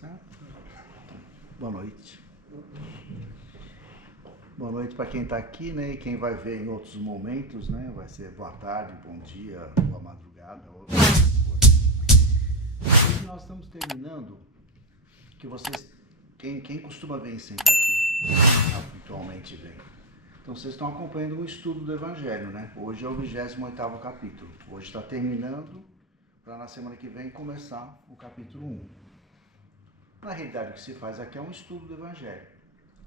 certo? Boa noite. Boa noite para quem está aqui, né? E quem vai ver em outros momentos, né? Vai ser boa tarde, bom dia, boa madrugada. Hoje nós estamos terminando, que vocês, quem costuma vir sempre aqui, habitualmente vem. Então vocês estão acompanhando um estudo do Evangelho, né? Hoje é o 28º capítulo. Hoje está terminando, para na semana que vem começar o capítulo 1. Na realidade, o que se faz aqui é um estudo do Evangelho.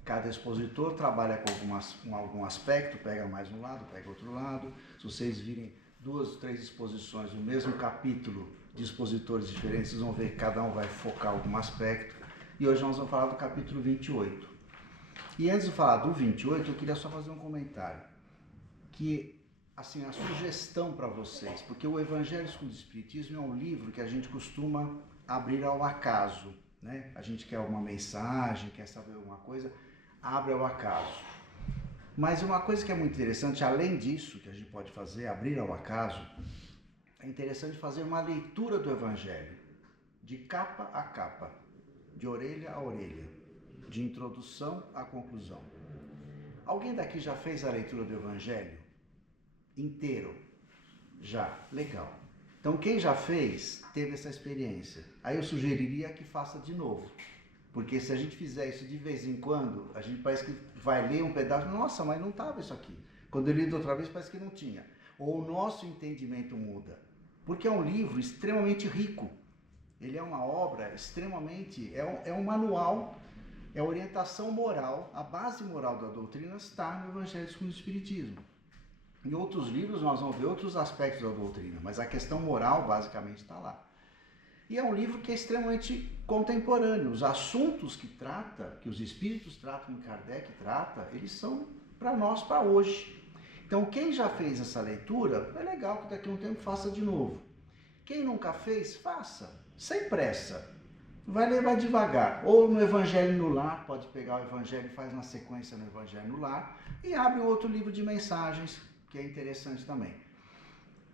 Cada expositor trabalha com algum aspecto, pega mais um lado, pega outro lado. Se vocês virem 2, 3 exposições do mesmo capítulo de expositores diferentes, vocês vão ver que cada um vai focar algum aspecto. E hoje nós vamos falar do capítulo 28. E antes de falar do 28, eu queria só fazer um comentário. Que, assim, a sugestão para vocês, porque o Evangelho segundo o Espiritismo é um livro que a gente costuma abrir ao acaso, né? A gente quer alguma mensagem, quer saber alguma coisa, abre ao acaso. Mas uma coisa que é muito interessante, além disso que a gente pode fazer, abrir ao acaso, é interessante fazer uma leitura do Evangelho, de capa a capa, de orelha a orelha, de introdução à conclusão. Alguém daqui já fez a leitura do Evangelho inteiro? Já, legal. Então quem já fez, teve essa experiência. Aí eu sugeriria que faça de novo. Porque se a gente fizer isso de vez em quando, a gente parece que vai ler um pedaço, nossa, mas não estava isso aqui. Quando eu li outra vez, parece que não tinha. Ou o nosso entendimento muda. Porque é um livro extremamente rico. Ele é uma obra extremamente, é um manual, é orientação moral, a base moral da doutrina está no Evangelho segundo o Espiritismo. Em outros livros nós vamos ver outros aspectos da doutrina, mas a questão moral basicamente está lá. E é um livro que é extremamente contemporâneo. Os assuntos que trata, que os espíritos tratam, que Kardec trata, eles são para nós, para hoje. Então quem já fez essa leitura, é legal que daqui a um tempo faça de novo. Quem nunca fez, faça, sem pressa. Vai ler, vai devagar. Ou no Evangelho no Lar, pode pegar o Evangelho e faz uma sequência no Evangelho no Lar, e abre outro livro de mensagens, que é interessante também.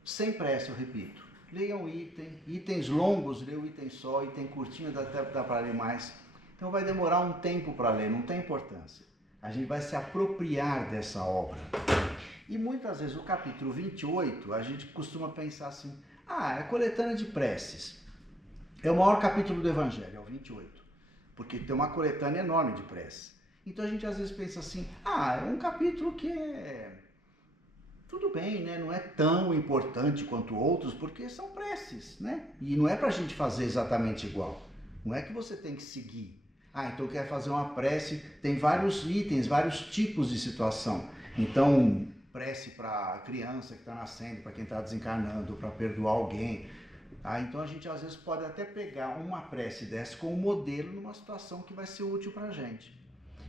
Sem pressa, eu repito. Leia um item, itens longos, lê um item só, item curtinho, dá para ler mais. Então vai demorar um tempo para ler, não tem importância. A gente vai se apropriar dessa obra. E muitas vezes o capítulo 28, a gente costuma pensar assim, é coletânea de preces. É o maior capítulo do Evangelho, é o 28. Porque tem uma coletânea enorme de preces. Então a gente às vezes pensa assim, é um capítulo que é... Tudo bem, né? Não é tão importante quanto outros, porque são preces, né? E não é pra gente fazer exatamente igual. Não é que você tem que seguir. Então quer fazer uma prece, tem vários itens, vários tipos de situação. Então, prece para a criança que está nascendo, para quem está desencarnando, para perdoar alguém. Então a gente às vezes pode até pegar uma prece dessa como modelo numa situação que vai ser útil para a gente.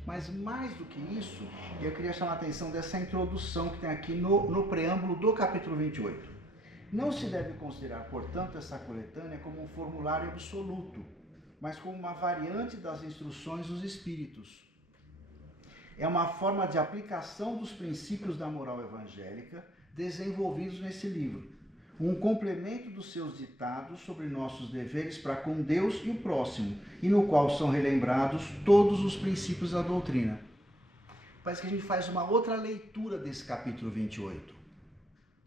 Mas mais do que isso, eu queria chamar a atenção dessa introdução que tem aqui no preâmbulo do capítulo 28. Não se deve considerar, portanto, essa coletânea como um formulário absoluto, mas como uma variante das instruções dos Espíritos. É uma forma de aplicação dos princípios da moral evangélica desenvolvidos nesse livro. Um complemento dos seus ditados sobre nossos deveres para com Deus e o próximo, e no qual são relembrados todos os princípios da doutrina. Parece que a gente faz uma outra leitura desse capítulo 28.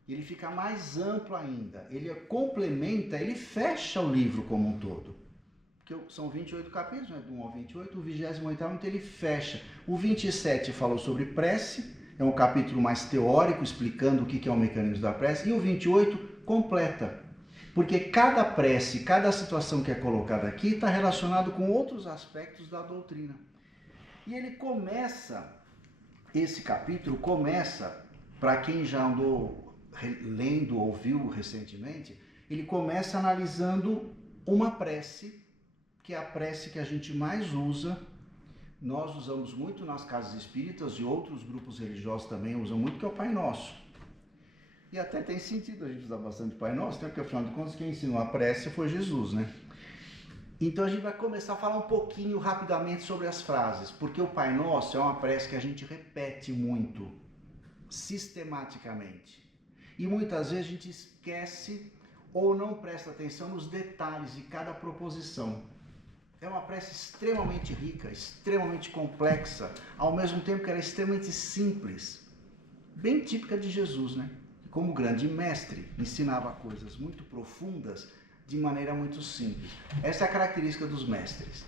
Ele fica mais amplo ainda, ele complementa, ele fecha o livro como um todo. Porque são 28 capítulos, né? Do 1 ao 28, o 28º, então ele fecha. O 27 falou sobre prece, é um capítulo mais teórico, explicando o que é o mecanismo da prece, e o 28 completa, porque cada prece, cada situação que é colocada aqui está relacionado com outros aspectos da doutrina. E ele começa, esse capítulo começa, para quem já andou lendo, ouviu recentemente, ele começa analisando uma prece, que é a prece que a gente mais usa. Nós usamos muito nas casas espíritas e outros grupos religiosos também usam muito, que é o Pai Nosso. E até tem sentido a gente usar bastante o Pai Nosso, porque afinal de contas quem ensinou a prece foi Jesus, né? Então a gente vai começar a falar um pouquinho rapidamente sobre as frases, porque o Pai Nosso é uma prece que a gente repete muito, sistematicamente. E muitas vezes a gente esquece ou não presta atenção nos detalhes de cada proposição. É uma prece extremamente rica, extremamente complexa, ao mesmo tempo que ela é extremamente simples, bem típica de Jesus, né? Que como grande mestre ensinava coisas muito profundas de maneira muito simples. Essa é a característica dos mestres.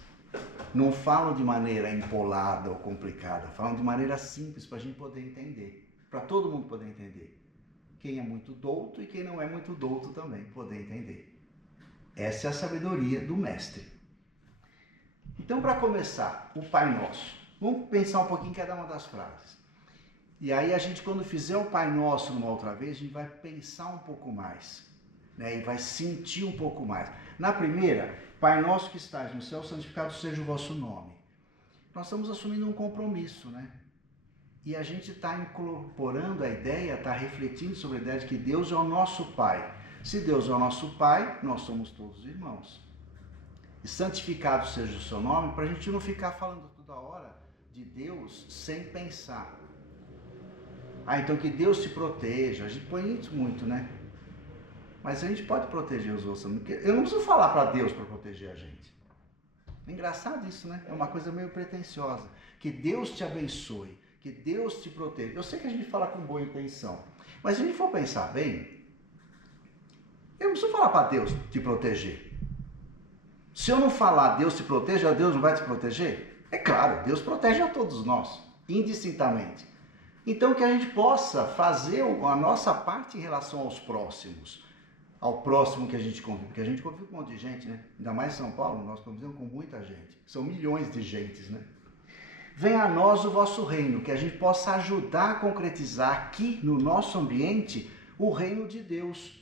Não falam de maneira empolada ou complicada, falam de maneira simples para a gente poder entender, para todo mundo poder entender. Quem é muito douto e quem não é muito douto também poder entender. Essa é a sabedoria do mestre. Então, para começar, o Pai Nosso. Vamos pensar um pouquinho em cada uma das frases. E aí a gente, quando fizer o Pai Nosso uma outra vez, a gente vai pensar um pouco mais, né? E vai sentir um pouco mais. Na primeira, Pai Nosso que estás no céu, santificado seja o vosso nome. Nós estamos assumindo um compromisso, né? E a gente está incorporando a ideia, está refletindo sobre a ideia de que Deus é o nosso Pai. Se Deus é o nosso Pai, nós somos todos irmãos. E santificado seja o seu nome, para a gente não ficar falando toda hora de Deus sem pensar. Então que Deus te proteja. A gente põe isso muito, né? Mas a gente pode proteger os outros. Eu não preciso falar para Deus para proteger a gente. É engraçado isso, né? É uma coisa meio pretensiosa. Que Deus te abençoe, que Deus te proteja. Eu sei que a gente fala com boa intenção, mas se a gente for pensar bem, eu não preciso falar para Deus te proteger. Se eu não falar Deus te proteja, Deus não vai te proteger? É claro, Deus protege a todos nós, indistintamente. Então que a gente possa fazer a nossa parte em relação aos próximos, ao próximo que a gente convive, porque a gente convive com um monte de gente, né? Ainda mais em São Paulo, nós convivemos com muita gente, são milhões de gentes, né? Venha a nós o vosso reino, que a gente possa ajudar a concretizar aqui no nosso ambiente o reino de Deus,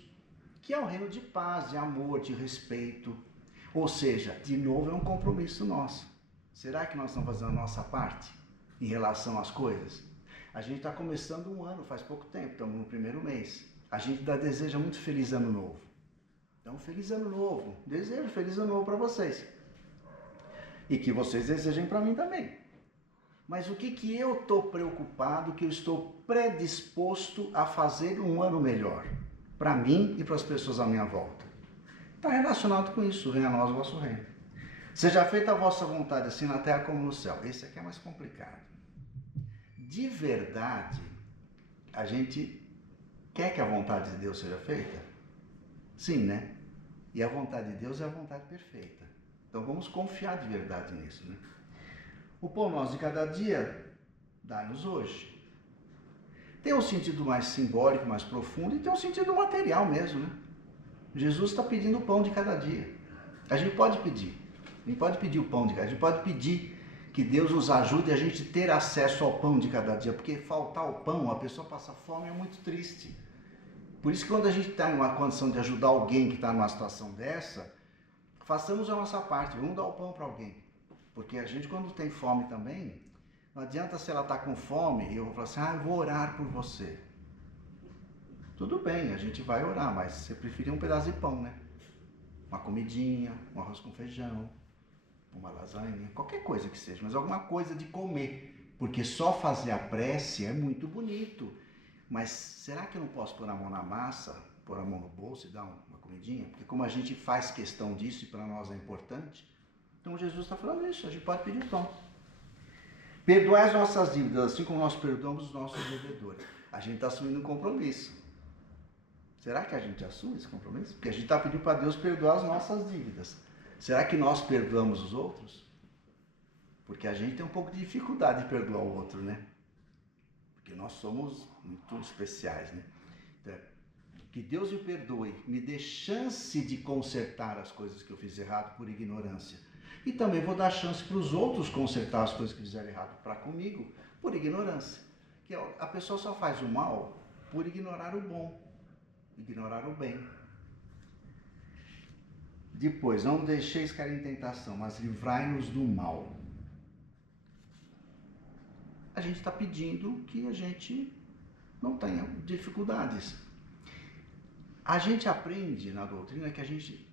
que é o reino de paz, de amor, de respeito. Ou seja, de novo é um compromisso nosso. Será que nós estamos fazendo a nossa parte em relação às coisas? A gente está começando um ano, faz pouco tempo, estamos no primeiro mês. A gente deseja muito feliz ano novo. Então, feliz ano novo. Desejo feliz ano novo para vocês. E que vocês desejem para mim também. Mas o que eu estou preocupado, que eu estou predisposto a fazer um ano melhor? Para mim e para as pessoas à minha volta. Está relacionado com isso. Venha a nós o vosso reino. Seja feita a vossa vontade, assim na terra como no céu. Esse aqui é mais complicado. De verdade, a gente quer que a vontade de Deus seja feita? Sim, né? E a vontade de Deus é a vontade perfeita. Então vamos confiar de verdade nisso, né? O pão nosso de cada dia, dá-nos hoje. Tem um sentido mais simbólico, mais profundo, e tem um sentido material mesmo, né? Jesus está pedindo o pão de cada dia. A gente pode pedir. A gente pode pedir o pão de cada dia. A gente pode pedir que Deus nos ajude a gente ter acesso ao pão de cada dia. Porque faltar o pão, a pessoa passa fome, é muito triste. Por isso que quando a gente está em uma condição de ajudar alguém que está numa situação dessa, façamos a nossa parte. Vamos dar o pão para alguém. Porque a gente quando tem fome também, não adianta se ela está com fome e eu vou falar assim, eu vou orar por você. Tudo bem, a gente vai orar, mas você preferia um pedaço de pão, né? Uma comidinha, um arroz com feijão, uma lasanha, qualquer coisa que seja, mas alguma coisa de comer. Porque só fazer a prece é muito bonito. Mas será que eu não posso pôr a mão na massa, pôr a mão no bolso e dar uma comidinha? Porque como a gente faz questão disso e para nós é importante, então Jesus está falando isso, a gente pode pedir pão. Perdoai as nossas dívidas, assim como nós perdoamos os nossos devedores. A gente está assumindo um compromisso. Será que a gente assume esse compromisso? Porque a gente está pedindo para Deus perdoar as nossas dívidas. Será que nós perdoamos os outros? Porque a gente tem um pouco de dificuldade de perdoar o outro, né? Porque nós somos muito especiais, né? Então, que Deus me perdoe, me dê chance de consertar as coisas que eu fiz errado por ignorância. E também vou dar chance para os outros consertar as coisas que fizeram errado para comigo por ignorância. Que a pessoa só faz o mal por ignorar o bom, ignorar o bem. Depois, não deixeis cair em tentação, mas livrai-nos do mal. A gente está pedindo que a gente não tenha dificuldades. A gente aprende na doutrina que a gente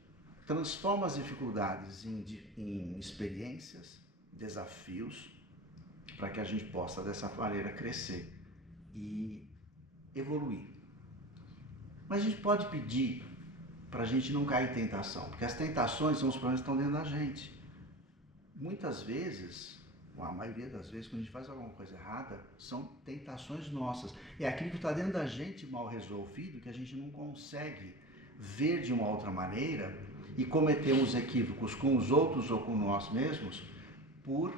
transforma as dificuldades em experiências, desafios, para que a gente possa dessa maneira crescer e evoluir. Mas a gente pode pedir para a gente não cair em tentação, porque as tentações são os problemas que estão dentro da gente. muitas vezes, a maioria das vezes, quando a gente faz alguma coisa errada, são tentações nossas. É aquilo que está dentro da gente mal resolvido, que a gente não consegue ver de uma outra maneira e cometemos equívocos com os outros ou com nós mesmos por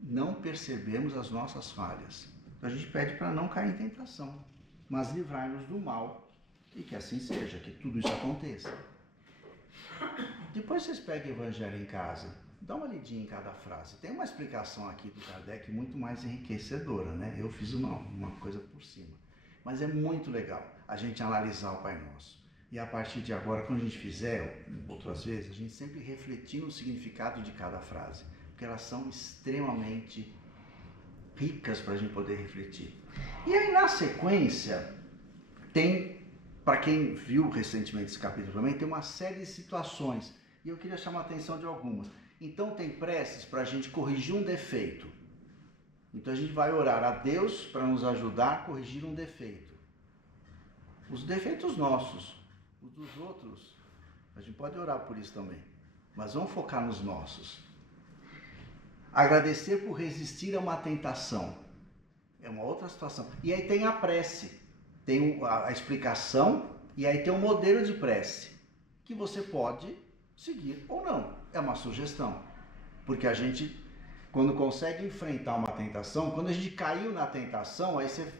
não percebermos as nossas falhas. Então a gente pede para não cair em tentação, mas livrar-nos do mal e que assim seja, que tudo isso aconteça. Depois vocês pegam o Evangelho em casa, dá uma lidinha em cada frase. Tem uma explicação aqui do Kardec muito mais enriquecedora, né? Eu fiz uma coisa por cima. Mas é muito legal a gente analisar o Pai Nosso. E a partir de agora, quando a gente fizer, outras vezes, a gente sempre refletir no significado de cada frase. Porque elas são extremamente ricas para a gente poder refletir. E aí, na sequência, tem, para quem viu recentemente esse capítulo também, tem uma série de situações. E eu queria chamar a atenção de algumas. Então tem preces para a gente corrigir um defeito. Então a gente vai orar a Deus para nos ajudar a corrigir um defeito. Os defeitos nossos, os dos outros, a gente pode orar por isso também. Mas vamos focar nos nossos. Agradecer por resistir a uma tentação. É uma outra situação. E aí tem a prece. Tem a explicação e aí tem um modelo de prece. Que você pode seguir ou não. É uma sugestão. Porque a gente, quando consegue enfrentar uma tentação, quando a gente caiu na tentação, aí você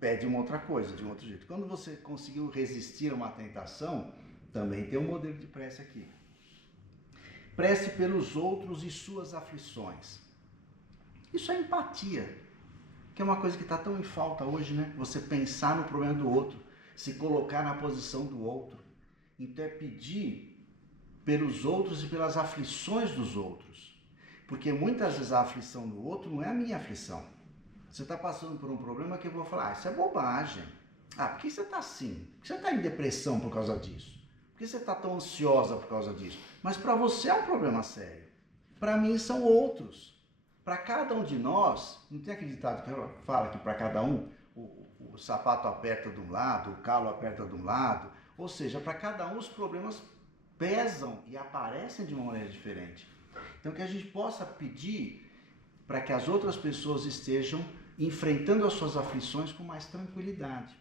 pede uma outra coisa, de um outro jeito. Quando você conseguiu resistir a uma tentação, também tem um modelo de prece aqui. Prece pelos outros e suas aflições. Isso é empatia, que é uma coisa que está tão em falta hoje, né? Você pensar no problema do outro, se colocar na posição do outro. Então é pedir pelos outros e pelas aflições dos outros. Porque muitas vezes a aflição do outro não é a minha aflição. Você está passando por um problema que eu vou falar, isso é bobagem. Por que você está assim? Por que você está em depressão por causa disso? Por que você está tão ansiosa por causa disso? Mas para você é um problema sério. Para mim são outros. Para cada um de nós, não tem aquele ditado que fala que para cada um o sapato aperta de um lado, o calo aperta de um lado. Ou seja, para cada um os problemas pesam e aparecem de uma maneira diferente. Então que a gente possa pedir para que as outras pessoas estejam enfrentando as suas aflições com mais tranquilidade.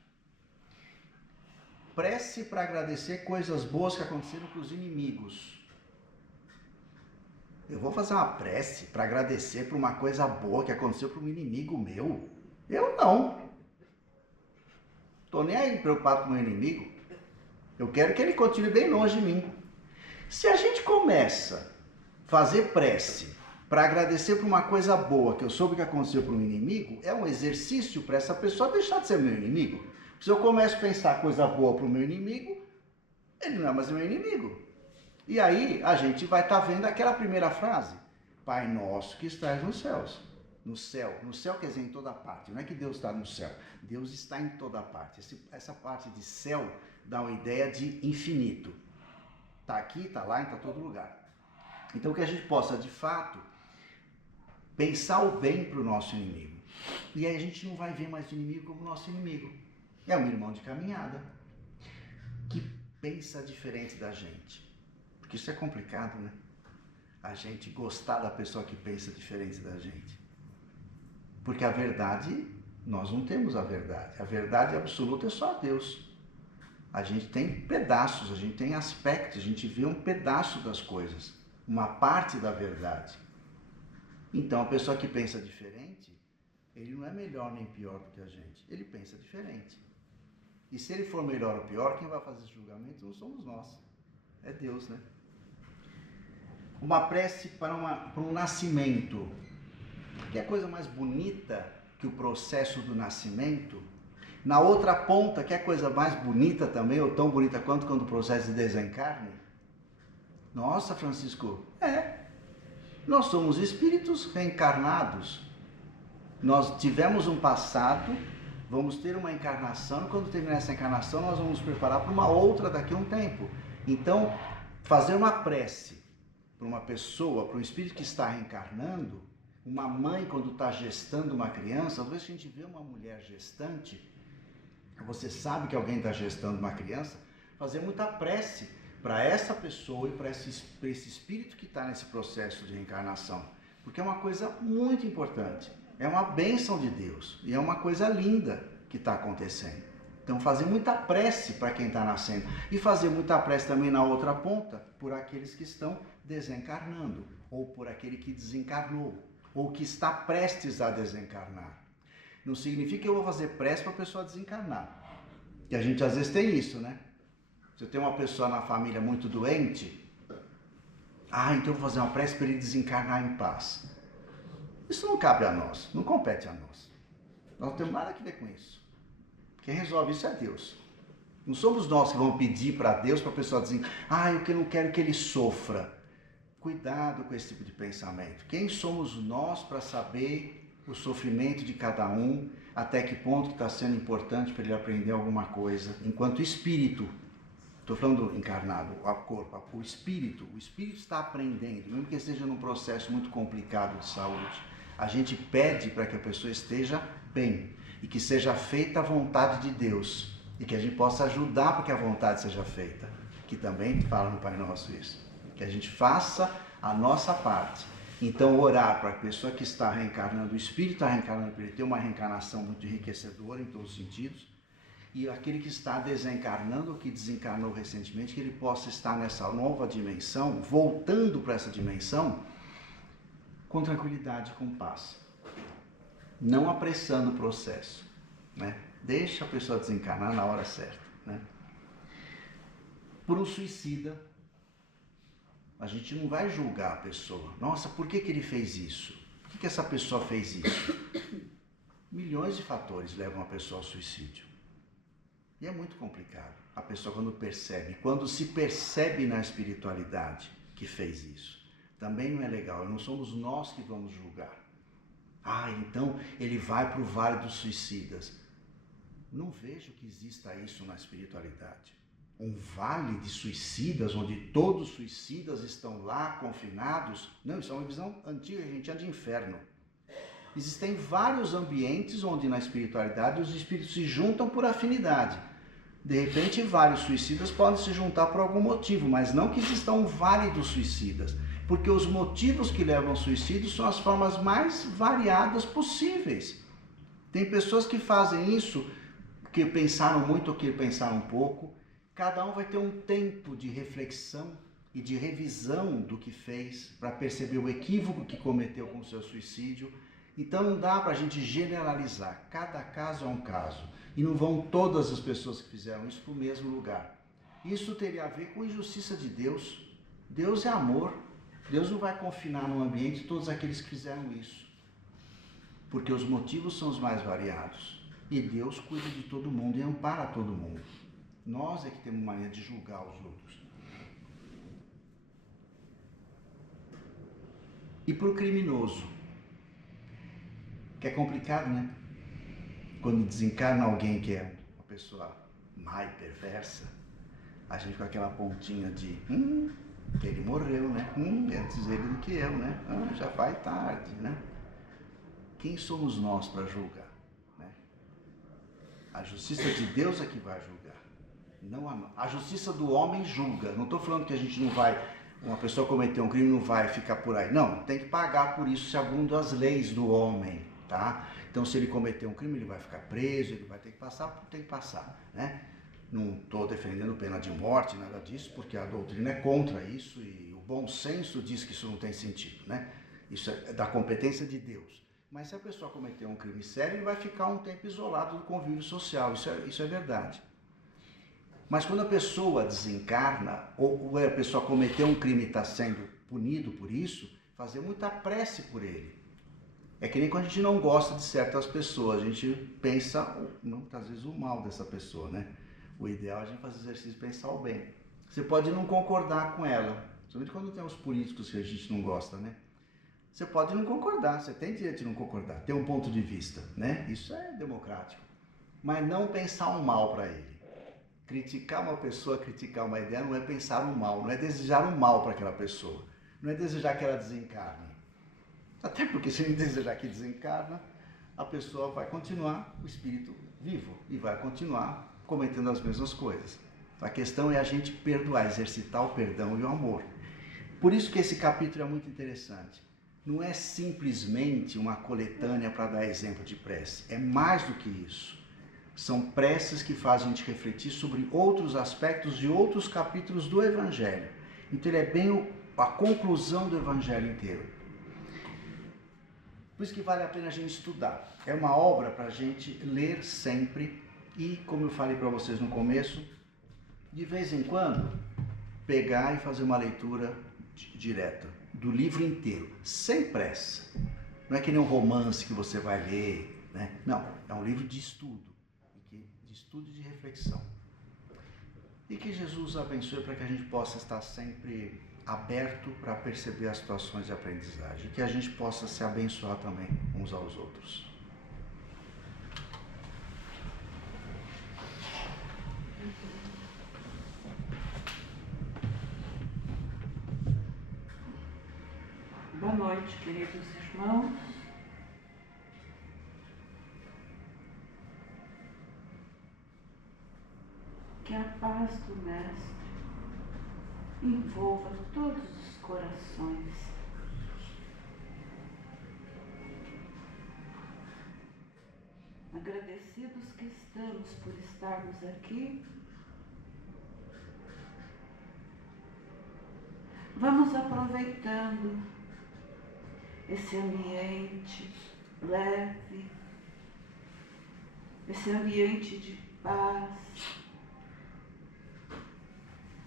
Prece para agradecer coisas boas que aconteceram com os inimigos. Eu vou fazer uma prece para agradecer por uma coisa boa que aconteceu para um inimigo meu? Eu não. Estou nem aí preocupado com o meu inimigo. Eu quero que ele continue bem longe de mim. Se a gente começa a fazer prece para agradecer por uma coisa boa que eu soube que aconteceu para um inimigo, é um exercício para essa pessoa deixar de ser meu inimigo. Se eu começo a pensar coisa boa para o meu inimigo, ele não é mais meu inimigo. E aí a gente vai estar vendo aquela primeira frase. Pai nosso que estás nos céus. No céu quer dizer em toda parte. Não é que Deus está no céu. Deus está em toda parte. Essa parte de céu dá uma ideia de infinito. Está aqui, está lá, está em todo lugar. Então que a gente possa, de fato, pensar o bem para o nosso inimigo. E aí a gente não vai ver mais o inimigo como nosso inimigo. É um irmão de caminhada que pensa diferente da gente. Porque isso é complicado, né? A gente gostar da pessoa que pensa diferente da gente. Porque a verdade, nós não temos a verdade. A verdade absoluta é só Deus. A gente tem pedaços, a gente tem aspectos, a gente vê um pedaço das coisas. Uma parte da verdade. Então, a pessoa que pensa diferente, ele não é melhor nem pior do que a gente. Ele pensa diferente. E se ele for melhor ou pior, quem vai fazer esse julgamento não somos nós. É Deus, né? Uma prece para um nascimento. Que é coisa mais bonita que o processo do nascimento. Na outra ponta, que é coisa mais bonita também, ou tão bonita quanto o processo de desencarne. Nossa, Francisco, nós somos espíritos reencarnados. Nós tivemos um passado, vamos ter uma encarnação, e quando terminar essa encarnação, nós vamos nos preparar para uma outra daqui a um tempo. Então, fazer uma prece para uma pessoa, para um espírito que está reencarnando, uma mãe quando está gestando uma criança, às vezes a gente vê uma mulher gestante, você sabe que alguém está gestando uma criança, fazer muita prece para essa pessoa e para esse espírito que está nesse processo de reencarnação. porque é uma coisa muito importante. É uma bênção de Deus e é uma coisa linda que está acontecendo. Então fazer muita prece para quem está nascendo e fazer muita prece também na outra ponta por aqueles que estão desencarnando ou por aquele que desencarnou ou que está prestes a desencarnar. Não significa que eu vou fazer prece para a pessoa desencarnar. E a gente às vezes tem isso, né? Se eu tenho uma pessoa na família muito doente, então eu vou fazer uma prece para ele desencarnar em paz. Isso não cabe a nós, não compete a nós. Nós não temos nada a ver com isso. Quem resolve isso é Deus. Não somos nós que vamos pedir para Deus, para a pessoa desencarnar. Eu não quero que ele sofra. Cuidado com esse tipo de pensamento. Quem somos nós para saber o sofrimento de cada um, até que ponto que está sendo importante para ele aprender alguma coisa, enquanto espírito. Estou falando do encarnado, o corpo, o espírito está aprendendo, mesmo que esteja num processo muito complicado de saúde. A gente pede para que a pessoa esteja bem e que seja feita a vontade de Deus e que a gente possa ajudar para que a vontade seja feita, que também fala no Pai Nosso isso, que a gente faça a nossa parte. Então orar para a pessoa que está reencarnando, o espírito está reencarnando, para ele ter uma reencarnação muito enriquecedora em todos os sentidos, e aquele que está desencarnando, ou que desencarnou recentemente, que ele possa estar nessa nova dimensão, voltando para essa dimensão, com tranquilidade, com paz. Não apressando o processo, né? Deixa a pessoa desencarnar na hora certa, né? Por um suicida, a gente não vai julgar a pessoa. Nossa, por que ele fez isso? Por que essa pessoa fez isso? Milhões de fatores levam a pessoa ao suicídio. E é muito complicado. A pessoa quando se percebe na espiritualidade que fez isso, também não é legal. Não somos nós que vamos julgar. Então ele vai para o vale dos suicidas. Não vejo que exista isso na espiritualidade. Um vale de suicidas, onde todos os suicidas estão lá confinados. Não, isso é uma visão antiga, a gente chama de inferno. Existem vários ambientes onde na espiritualidade os espíritos se juntam por afinidade. De repente, vários suicidas podem se juntar por algum motivo, mas não que exista um vale dos suicidas, porque os motivos que levam ao suicídio são as formas mais variadas possíveis. Tem pessoas que fazem isso, que pensaram muito ou que pensaram pouco. Cada um vai ter um tempo de reflexão e de revisão do que fez, para perceber o equívoco que cometeu com o seu suicídio. Então não dá para a gente generalizar, cada caso é um caso, e não vão todas as pessoas que fizeram isso para o mesmo lugar. Isso teria a ver com a injustiça de Deus. Deus é amor, Deus não vai confinar no ambiente todos aqueles que fizeram isso, porque os motivos são os mais variados, e Deus cuida de todo mundo e ampara todo mundo. Nós é que temos mania de julgar os outros. E para o criminoso, que é complicado, né? Quando desencarna alguém que é uma pessoa má e perversa, a gente com aquela pontinha de ele morreu, né? Antes ele do que eu, né? Já vai tarde, né? Quem somos nós para julgar, né? A justiça de Deus é que vai julgar, não a justiça do homem julga. Não estou falando que a gente não vai, uma pessoa cometer um crime não vai ficar por aí. Não, tem que pagar por isso segundo as leis do homem, tá? Então, se ele cometer um crime, ele vai ficar preso, ele vai ter que passar, tem que passar, né? Não estou defendendo pena de morte, nada disso, porque a doutrina é contra isso e o bom senso diz que isso não tem sentido, né? Isso é da competência de Deus. Mas se a pessoa cometer um crime sério, ele vai ficar um tempo isolado do convívio social, isso é verdade. Mas quando a pessoa desencarna, ou a pessoa cometeu um crime e está sendo punido por isso, fazer muita prece por ele. É que nem quando a gente não gosta de certas pessoas, a gente pensa, muitas vezes, o mal dessa pessoa, né? O ideal é a gente fazer exercício e pensar o bem. Você pode não concordar com ela, principalmente quando tem os políticos que a gente não gosta, né? Você pode não concordar, você tem direito de não concordar, ter um ponto de vista, né? Isso é democrático. Mas não pensar um mal para ele. Criticar uma pessoa, criticar uma ideia não é pensar um mal, não é desejar um mal para aquela pessoa, não é desejar que ela desencarne. Até porque se ele desejar que desencarna, a pessoa vai continuar, o espírito vivo, e vai continuar cometendo as mesmas coisas. A questão é a gente perdoar, exercitar o perdão e o amor. Por isso que esse capítulo é muito interessante. não é simplesmente uma coletânea para dar exemplo de prece. É mais do que isso. São preces que fazem a gente refletir sobre outros aspectos de outros capítulos do Evangelho. Então ele é bem a conclusão do Evangelho inteiro. Por isso que vale a pena a gente estudar. É uma obra para a gente ler sempre e, como eu falei para vocês no começo, de vez em quando, pegar e fazer uma leitura direta do livro inteiro, sem pressa. Não é que nem um romance que você vai ler, né? Não, é um livro de estudo, de estudo e de reflexão. E que Jesus abençoe para que a gente possa estar sempre aberto para perceber as situações de aprendizagem, e que a gente possa se abençoar também uns aos outros. Boa noite, queridos irmãos. Que a paz do Mestre envolva todos os corações. Agradecidos que estamos por estarmos aqui, vamos aproveitando esse ambiente leve, esse ambiente de paz,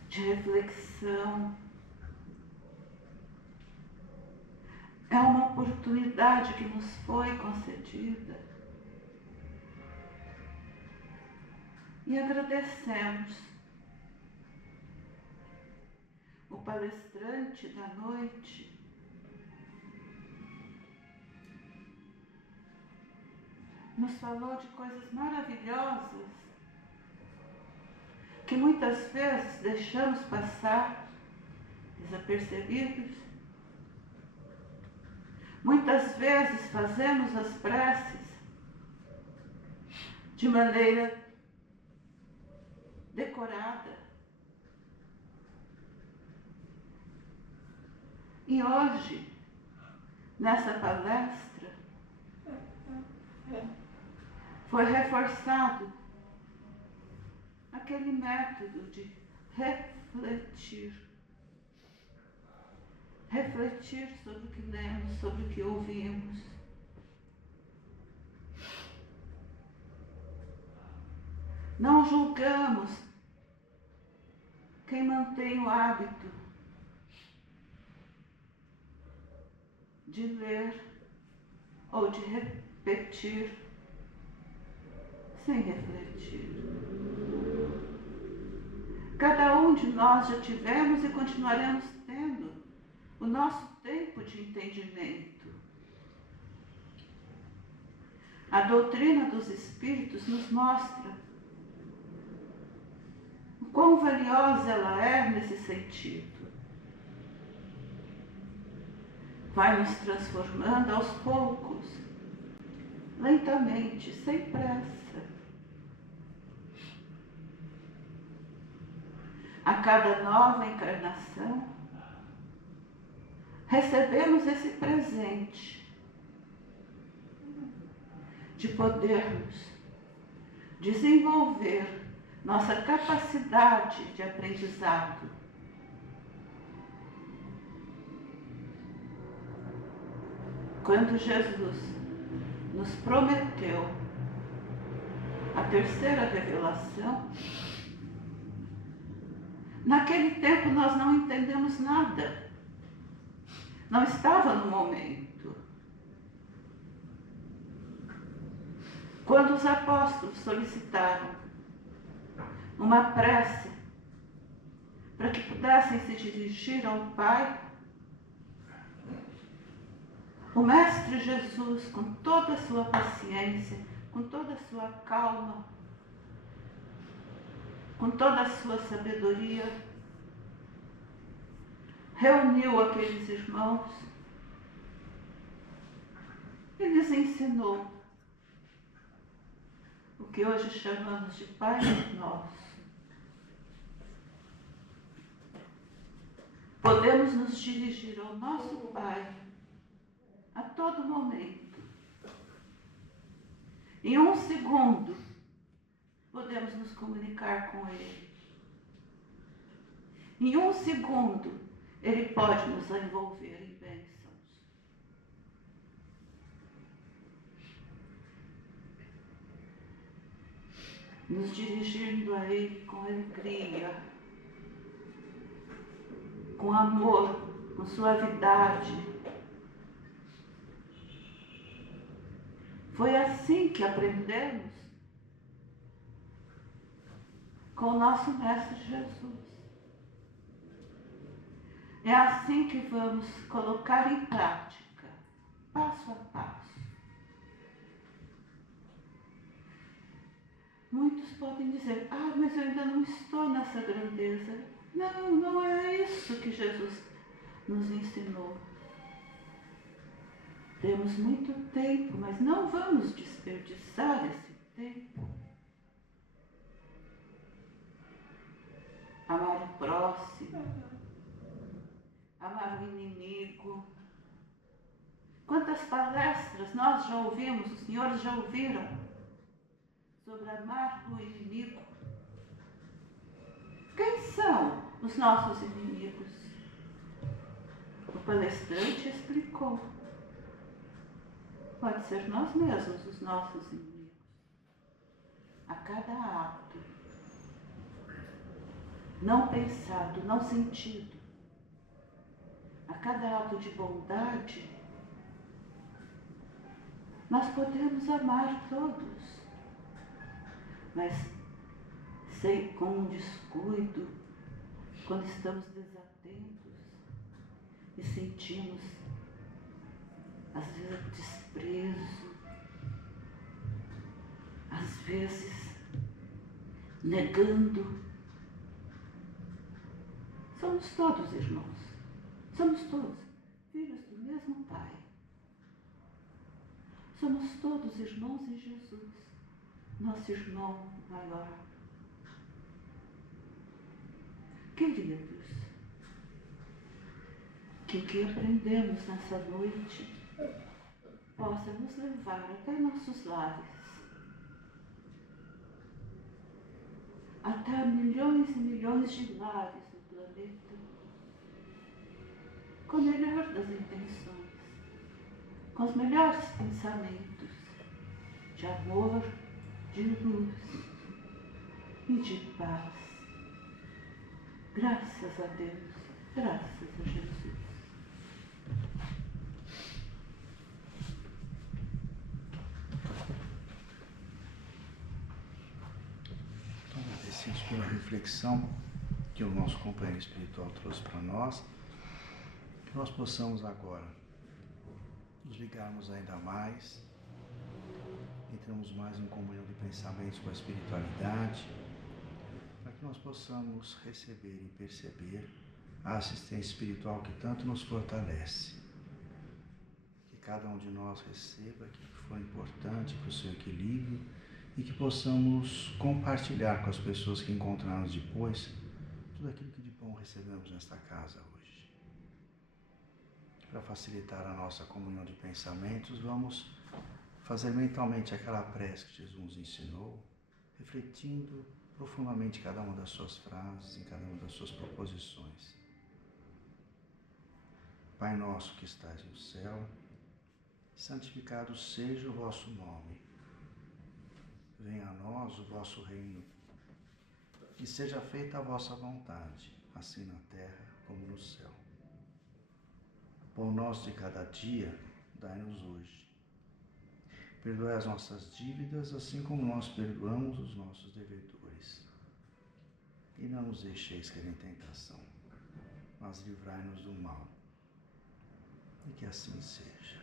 de reflexão. É uma oportunidade que nos foi concedida e agradecemos. O palestrante da noite nos falou de coisas maravilhosas que muitas vezes deixamos passar desapercebidos. Muitas vezes fazemos as preces de maneira decorada. E hoje, nessa palestra, foi reforçado aquele método de refletir. Refletir sobre o que lemos, sobre o que ouvimos. Não julgamos quem mantém o hábito de ler ou de repetir sem refletir. Cada um de nós já tivemos e continuaremos tendo o nosso tempo de entendimento. A doutrina dos Espíritos nos mostra o quão valiosa ela é nesse sentido. Vai nos transformando aos poucos, lentamente, sem pressa. A cada nova encarnação, recebemos esse presente de podermos desenvolver nossa capacidade de aprendizado. Quando Jesus nos prometeu a terceira revelação, naquele tempo nós não entendemos nada. Não estava no momento. Quando os apóstolos solicitaram uma prece para que pudessem se dirigir ao Pai, o Mestre Jesus, com toda a sua paciência, com toda a sua calma, com toda a sua sabedoria, reuniu aqueles irmãos e lhes ensinou o que hoje chamamos de Pai Nosso. Podemos nos dirigir ao nosso Pai todo momento. Em um segundo, podemos nos comunicar com Ele. Em um segundo, Ele pode nos envolver em bênçãos. Nos dirigindo a Ele com alegria, com amor, com suavidade. Foi assim que aprendemos com o nosso Mestre Jesus. É assim que vamos colocar em prática, passo a passo. Muitos podem dizer, mas eu ainda não estou nessa grandeza. Não, não é isso que Jesus nos ensinou. Temos muito tempo, mas não vamos desperdiçar esse tempo. Amar o próximo, amar o inimigo. Quantas palestras nós já ouvimos, os senhores já ouviram, sobre amar o inimigo? Quem são os nossos inimigos? O palestrante explicou. Pode ser nós mesmos os nossos inimigos. A cada ato não pensado, não sentido, a cada ato de bondade, nós podemos amar todos, mas com um descuido, quando estamos desatentos e sentimos, às vezes, desprezo, às vezes, negando. Somos todos irmãos, somos todos filhos do mesmo Pai. Somos todos irmãos em Jesus, nosso irmão maior. Queridos, que o que aprendemos nessa noite possa nos levar até nossos lares, até milhões e milhões de lares no planeta, com a melhor das intenções, com os melhores pensamentos de amor, de luz e de paz. Graças a Deus, graças a Jesus. Então, agradecidos pela reflexão que o nosso companheiro espiritual trouxe para nós, que nós possamos agora nos ligarmos ainda mais, entramos mais em comunhão de pensamentos com a espiritualidade, para que nós possamos receber e perceber a assistência espiritual que tanto nos fortalece. Que cada um de nós receba aquilo que for importante para o seu equilíbrio e que possamos compartilhar com as pessoas que encontrarmos depois tudo aquilo que de bom recebemos nesta casa hoje. Para facilitar a nossa comunhão de pensamentos, vamos fazer mentalmente aquela prece que Jesus nos ensinou, refletindo profundamente cada uma das suas frases, em cada uma das suas proposições. Pai nosso que estais no céu, santificado seja o vosso nome. Venha a nós o vosso reino. Que seja feita a vossa vontade, assim na terra como no céu. O pão nosso de cada dia, dai-nos hoje. Perdoai as nossas dívidas, assim como nós perdoamos os nossos devedores. E não nos deixeis cair em tentação, mas livrai-nos do mal. E que assim seja.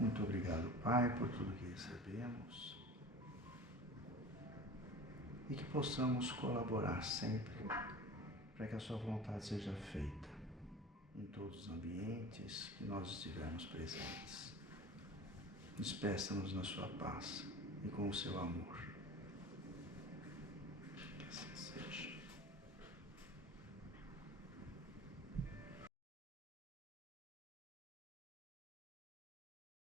Muito obrigado, Pai, por tudo que recebemos. E que possamos colaborar sempre para que a sua vontade seja feita em todos os ambientes que nós estivermos presentes. Despeça-nos na sua paz e com o seu amor.